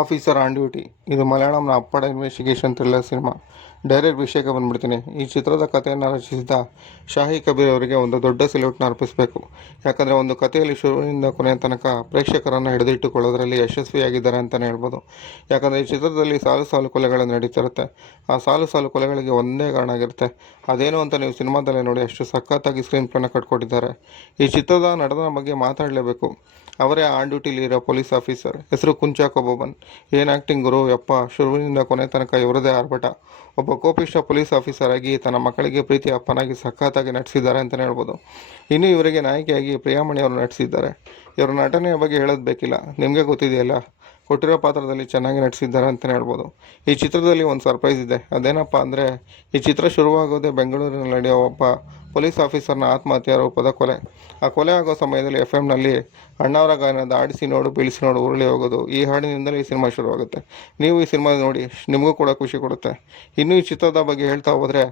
Officer on duty ಇದು ಮಲಯಾಳಂನ ಅಪ್ಪಡ investigation thriller cinema. Direct ವಿಷಯಕ್ಕೆ ಬಂದ್ಬಿಡ್ತೀನಿ. ಈ ಚಿತ್ರದ ಕಥೆಯನ್ನು ರಚಿಸಿದ ಶಾಹಿ ಕಬೀರ್ ಅವರಿಗೆ ಒಂದು ದೊಡ್ಡ ಸೆಲ್ಯೂಟ್ನ ಅರ್ಪಿಸಬೇಕು. ಯಾಕಂದರೆ ಒಂದು ಕಥೆಯಲ್ಲಿ ಶುರುವಿನಿಂದ ಕೊನೆಯ ತನಕ ಪ್ರೇಕ್ಷಕರನ್ನು ಹಿಡಿದಿಟ್ಟುಕೊಳ್ಳೋದ್ರಲ್ಲಿ ಯಶಸ್ವಿಯಾಗಿದ್ದಾರೆ ಅಂತಲೇ ಹೇಳ್ಬೋದು. ಯಾಕಂದರೆ ಈ ಚಿತ್ರದಲ್ಲಿ ಸಾಲು ಸಾಲು ಕೊಲೆಗಳು ನಡೀತಿರುತ್ತೆ. ಆ ಸಾಲು ಸಾಲು ಕೊಲೆಗಳಿಗೆ ಒಂದೇ ಕಾರಣ ಆಗಿರುತ್ತೆ. ಅದೇನು ಅಂತ ನೀವು ಸಿನಿಮಾದಲ್ಲೇ ನೋಡಿ, ಅಷ್ಟು ಸಖತ್ತಾಗಿ ಸ್ಕ್ರೀನ್ ಪ್ಲೇನ ಕಟ್ಕೊಟ್ಟಿದ್ದಾರೆ. ಈ ಚಿತ್ರದ ನಡೆದ ಬಗ್ಗೆ ಮಾತಾಡಲೇಬೇಕು. ಅವರೇ ಆನ್ ಡ್ಯೂಟಿಲಿ ಇರೋ ಪೊಲೀಸ್ ಆಫೀಸರ್. ಹೆಸರು ಕುಂಚಾಕೋ ಬೋಬನ್. ಏನು ಆ್ಯಕ್ಟಿಂಗ್ ಗುರು ಯಪ್ಪ. ಶುರುವಿನಿಂದ ಕೊನೆ ತನಕ ಇವರದೇ ಆರ್ಭಟ. ಒಬ್ಬ ಕೋಪಿಷ್ಟ ಪೊಲೀಸ್ ಆಫೀಸರ್ ಆಗಿ ತನ್ನ ಮಕ್ಕಳಿಗೆ ಪ್ರೀತಿ ಅಪ್ಪನಾಗಿ ಸಖತ್ತಾಗಿ ನಟಿಸಿದ್ದಾರೆ ಅಂತಲೇ ಹೇಳ್ಬೋದು. ಇನ್ನು ಇವರಿಗೆ ನಾಯಕಿಯಾಗಿ ಪ್ರಿಯಾಮಣಿ ಅವರು ನಟಿಸಿದ್ದಾರೆ. ಇವರ ನಟನೆಯ ಬಗ್ಗೆ ಹೇಳೋದು ಬೇಕಿಲ್ಲ, ನಿಮಗೆ ಗೊತ್ತಿದೆಯಲ್ಲ. ಕೊಟ್ಟಿರೋ ಪಾತ್ರದಲ್ಲಿ ಚೆನ್ನಾಗಿ ನಟಿಸಿದ್ದಾರೆ ಅಂತಲೇ ಹೇಳ್ಬೋದು. ಈ ಚಿತ್ರದಲ್ಲಿ ಒಂದು ಸರ್ಪ್ರೈಸ್ ಇದೆ. ಅದೇನಪ್ಪ ಅಂದರೆ, ಈ ಚಿತ್ರ ಶುರುವಾಗೋದೇ ಬೆಂಗಳೂರಿನಲ್ಲಿ ನಡೆಯೋ ಒಬ್ಬ ಪೊಲೀಸ್ ಆಫೀಸರ್ನ ಆತ್ಮಹತ್ಯೆ ರೂಪದ ಕೊಲೆ. ಆ ಕೊಲೆ ಆಗೋ ಸಮಯದಲ್ಲಿ ಎಫ್ಎಂನಲ್ಲಿ ಅಣ್ಣಾವರ ಗಾಯನದ ಆಡಿಸಿ ನೋಡು ಬೀಳಿಸಿ ನೋಡು ಉರುಳಿ ಹೋಗೋದು, ಈ ಹಾಡಿನಿಂದಲೇ ಈ ಸಿನಿಮಾ ಶುರುವಾಗುತ್ತೆ. ನೀವು ಈ ಸಿನಿಮಾ ನೋಡಿ, ನಿಮಗೂ ಕೂಡ ಖುಷಿ ಕೊಡುತ್ತೆ. ಇನ್ನು ಈ ಚಿತ್ರದ ಬಗ್ಗೆ ಹೇಳ್ತಾ ಹೋದರೆ,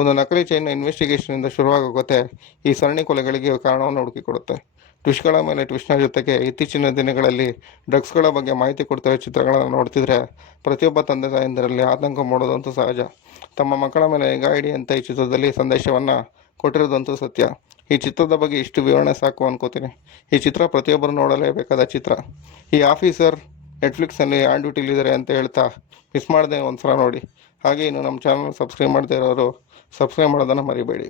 ಒಂದು ನಕಲಿ ಚೈನ್ನ ಇನ್ವೆಸ್ಟಿಗೇಷನಿಂದ ಶುರುವಾಗೋ ಕತೆ ಈ ಸರಣಿ ಕೊಲೆಗಳಿಗೆ ಕಾರಣವನ್ನು ಹುಡುಕಿಕೊಡುತ್ತೆ. ಟ್ವಿಸ್ಟ್ಗಳ ಮೇಲೆ ಟ್ವಿಸ್ಟ್ನ ಜೊತೆಗೆ ಇತ್ತೀಚಿನ ದಿನಗಳಲ್ಲಿ ಡ್ರಗ್ಸ್ಗಳ ಬಗ್ಗೆ ಮಾಹಿತಿ ಕೊಡ್ತಿರೋ ಚಿತ್ರಗಳನ್ನು ನೋಡ್ತಿದ್ರೆ ಪ್ರತಿಯೊಬ್ಬ ತಂದೆ ತಾಯಂದಿರಲ್ಲಿ ಆತಂಕ ಮೂಡೋದಂತೂ ಸಹಜ. ತಮ್ಮ ಮಕ್ಕಳ ಮೇಲೆ ನಿಗಾ ಇಡಿ ಅಂತ ಈ ಚಿತ್ರದಲ್ಲಿ ಸಂದೇಶವನ್ನು ಕೊಟ್ಟಿರೋದಂತೂ ಸತ್ಯ. ಈ ಚಿತ್ರದ ಬಗ್ಗೆ ಇಷ್ಟು ವಿವರಣೆ ಸಾಕು ಅನ್ಕೋತೀನಿ. ಈ ಚಿತ್ರ ಪ್ರತಿಯೊಬ್ಬರು ನೋಡಲೇಬೇಕಾದ ಚಿತ್ರ. ಈ ಆಫೀಸರ್ ನೆಟ್ಫ್ಲಿಕ್ಸಲ್ಲಿ ಆನ್ ಡ್ಯೂಟಿಲಿದ್ದಾರೆ ಅಂತ ಹೇಳ್ತಾ ಮಿಸ್ ಮಾಡದೆ ಒಂದು ಸಲ ನೋಡಿ. ಹಾಗೆ ಇನ್ನು ನಮ್ಮ ಚಾನಲ್ ಸಬ್ಸ್ಕ್ರೈಬ್ ಮಾಡದೇ ಇರೋರು ಸಬ್ಸ್ಕ್ರೈಬ್ ಮಾಡೋದನ್ನು ಮರಿಬೇಡಿ.